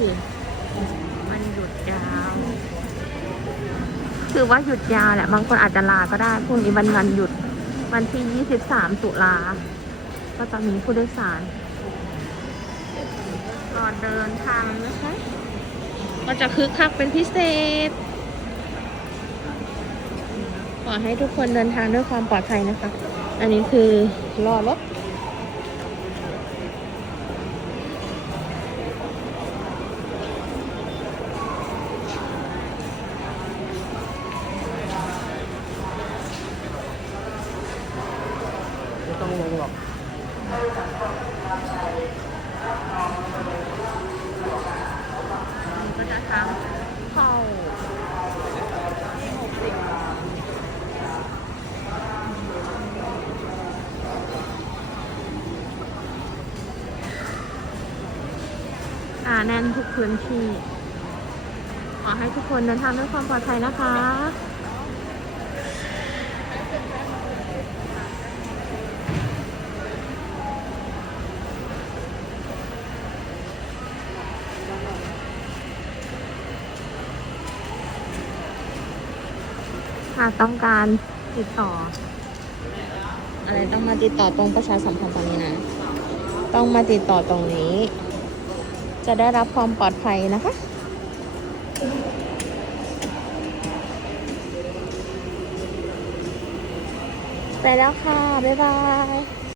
คือมันหยุดยาว คือว่าหยุดยาวแหละ บางคนอาจจะลาก็ได้พรุ่งนี้วันวันหยุด วันที่ 23 ตุลา ก็จะมีผู้โดยสารรอเดินทางนะคะ ก็จะคึกคักเป็นพิเศษ ขอให้ทุกคนเดินทางด้วยความปลอดภัยนะคะ อันนี้คือรอรถ ต้องลงหรอกก็จะทำเข้าหนาแน่นทุกพื้นที่ขอให้ทุกคนเดินทางด้วยความปลอดภัยนะคะากต้องการติดต่อ อะไรต้องมาติดต่อตรงประชาสัมพันธ์ตรงนี้นะ ต้องมาติดต่อตรงนี้ จะได้รับความปลอดภัยนะคะไปแล้วค่ะ บ๊ายบาย